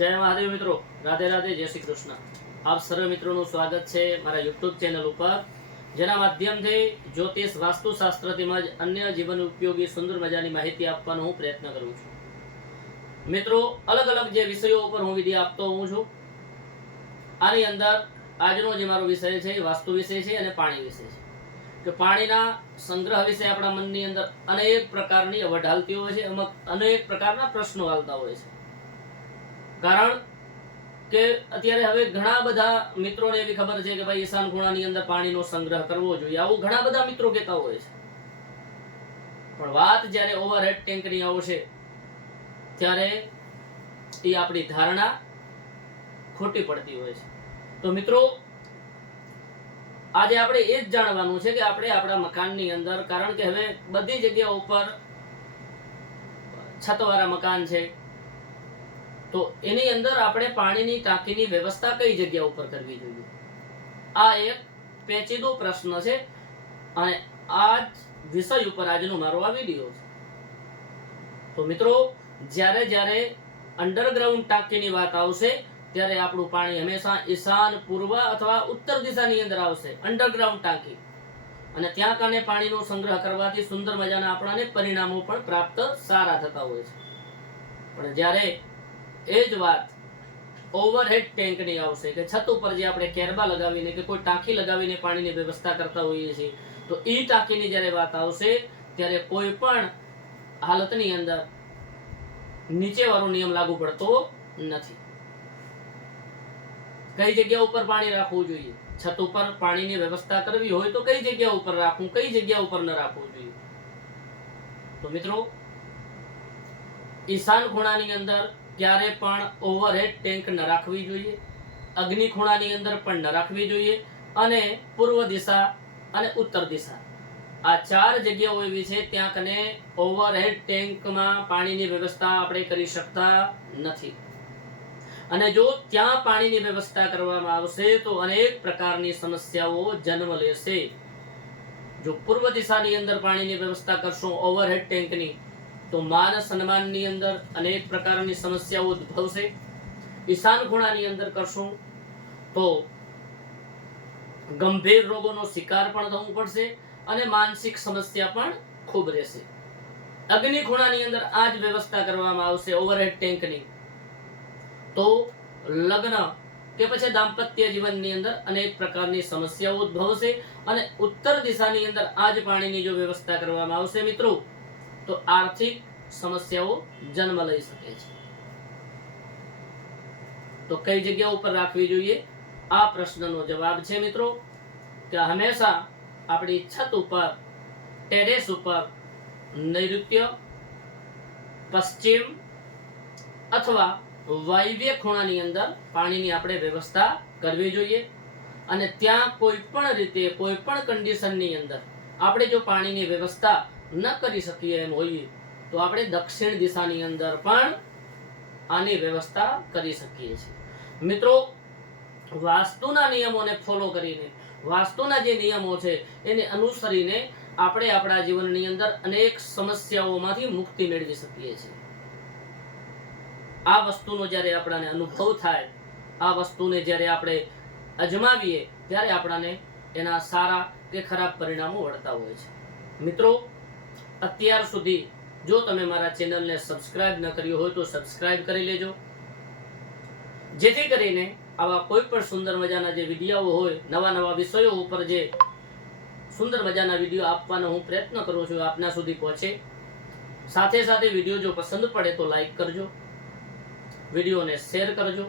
જય મહાદેવ મિત્રો, રાધે રાધે, જય શ્રી કૃષ્ણ। આપ સર્વ મિત્રોનું સ્વાગત છે મારા યુટ્યુબ ચેનલ ઉપર, જેના માધ્યમથી જ્યોતિષ, વાસ્તુશાસ્ત્ર તેમજ અન્ય જીવન ઉપયોગી સુંદર મજાની માહિતી આપવાનો હું પ્રયત્ન કરું છું। મિત્રો, અલગ અલગ જે વિષયો ઉપર હું વિડીયો આપતો હોઉં છું, આની અંદર આજનો જે મારો વિષય છે એ વાસ્તુ વિષય છે અને પાણી વિષય છે કે પાણીના સંગ્રહ વિશે આપણા મનની અંદર અનેક પ્રકારની વઢાલતી હોય છે, અનેક પ્રકારના પ્રશ્નો હાલતા હોય છે। કારણ કે અત્યારે હવે ઘણા બધા મિત્રોને એવી ખબર છે કે ભાઈ ઈશાન ખૂણાની અંદર પાણીનો સંગ્રહ કરવો જોઈએ, આવું ઘણા બધા મિત્રો કહેતા હોય છે। પણ વાત જ્યારે ઓવરહેડ ટેન્કની આવશે ત્યારે એ આપણી ધારણા ખોટી પડતી હોય છે। તો મિત્રો, આજે આપણે એ જ જાણવાનું છે કે આપણે આપણા મકાનની અંદર, કારણ કે હવે બધી જગ્યા ઉપર છતવાળા મકાન છે, તો એની અંદર આપણે પાણીની ટાંકીની વ્યવસ્થા કઈ જગ્યા ઉપર કરવી જોઈએ, આ એક પેચીદો પ્રશ્ન છે અને આ જ વિષય ઉપર આજનો મારો આ વિડીયો છે। તો મિત્રો, જ્યારે જ્યારે અંડરગ્રાઉન્ડ ટાંકીની વાત આવશે ત્યારે આપણું પાણી હંમેશા ઈશાન, પૂર્વ અથવા ઉત્તર દિશાની અંદર આવશે, અંડરગ્રાઉન્ડ ટાંકી, અને ત્યાં કાને પાણીનો સંગ્રહ કરવાથી સુંદર મજાના આપણને પરિણામો પણ પ્રાપ્ત સારા થતા હોય છે। પણ જ્યારે એ જ વાત ઓવરહેડ ટેન્કની આવશે કે છત ઉપર જે આપણે કેરબા લગાવીને કે કોઈ ટાંકી લગાવીને પાણીની વ્યવસ્થા કરતા હોઈએ છીએ, તો એ ટાંકીની જ્યારે વાત આવશે ત્યારે કોઈ પણ હાલતની અંદર નીચેવાળો નિયમ લાગુ પડતો નથી। કઈ જગ્યા ઉપર પાણી રાખવું જોઈએ, છત ઉપર પાણીની વ્યવસ્થા કરવી હોય તો કઈ જગ્યા ઉપર રાખવું, કઈ જગ્યા ઉપર ન રાખવું જોઈએ। તો મિત્રો, ઈશાન ખૂણાની અંદર ક્યારે પણ ઓવરહેડ ટેન્ક ન રાખવી જોઈએ, અગ્નિ ખૂણાની અંદર પણ ન રાખવી જોઈએ, અને પૂર્વ દિશા અને ઉત્તર દિશા, આ ચાર જગ્યાઓ એવી છે ત્યાં કને ઓવરહેડ ટેન્કમાં પાણીની વ્યવસ્થા આપણે કરી શકતા નથી। અને જો ત્યાં પાણીની વ્યવસ્થા કરવામાં આવશે તો અનેક પ્રકારની સમસ્યાઓ જન્મ લેશે। જો પૂર્વ દિશાની અંદર પાણીની વ્યવસ્થા કરશો ઓવરહેડ ટેન્કની, તો માન સન્માનની અંદર અનેક પ્રકારની સમસ્યાઓ ઉદ્ભવશે। ઈશાન ખૂણાની અંદર કરશો તો ગંભીર રોગોનો શિકાર પણ થવું પડશે અને માનસિક સમસ્યા પણ ખૂબ રહેશે। અગ્નિ ખૂણાની અંદર આ જ વ્યવસ્થા કરવામાં આવશે ઓવરહેડ ટેન્કની, તો લગ્ન કે પછી દાંપત્ય જીવનની અંદર અનેક પ્રકારની સમસ્યાઓ ઉદ્ભવશે। અને ઉત્તર દિશાની અંદર આ જ પાણીની જો વ્યવસ્થા કરવામાં આવશે મિત્રો, તો આર્થિક સમસ્યાઓ જન્મ લઈ શકે છે। તો કઈ જગ્યા ઉપર રાખવી જોઈએ, આ પ્રશ્નનો જવાબ છે મિત્રો કે હંમેશા આપણી છત ઉપર, ટેરેસ ઉપર નૈઋત્ય, પશ્ચિમ અથવા વાયવ્ય ખૂણાની અંદર પાણીની આપણે વ્યવસ્થા કરવી જોઈએ। અને ત્યાં કોઈ પણ રીતે, કોઈ પણ કન્ડિશનની અંદર આપણે જો પાણીની વ્યવસ્થા ન કરી શકીએ એમ હોઈએ તો આપણે દક્ષિણ દિશાની અંદર પણ આની વ્યવસ્થા કરી શકીએ છીએ। મિત્રો, વાસ્તુના નિયમોને ફોલો કરીને, વાસ્તુના જે નિયમો છે એને અનુસરીને આપણે આપણા જીવનની અંદર અનેક સમસ્યાઓમાંથી મુક્તિ મેળવી શકીએ છીએ। આ વસ્તુનો જ્યારે આપણને અનુભવ થાય, આ વસ્તુને જ્યારે આપણે અજમાવીએ ત્યારે આપણને એના સારા કે ખરાબ પરિણામો મળતા હોય છે। મિત્રો, અત્યાર સુધી જો તમે મારા ચેનલને સબસ્ક્રાઇબ ન કર્યું હોય તો સબસ્ક્રાઇબ કરી લેજો, જેથી કરીને આવા કોઈ પણ સુંદર મજાના જે વિડીયો હોય, નવા નવા વિષયો ઉપર જે સુંદર મજાના વિડીયો આપવાનો હું પ્રયત્ન કરું છું આપના સુધી પહોંચે। સાથે સાથે વિડીયો જો પસંદ પડે તો લાઈક કરજો, વિડીયોને શેર કરજો।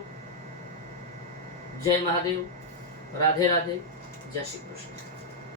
જય મહાદેવ, રાધે રાધે, જય શ્રી કૃષ્ણ।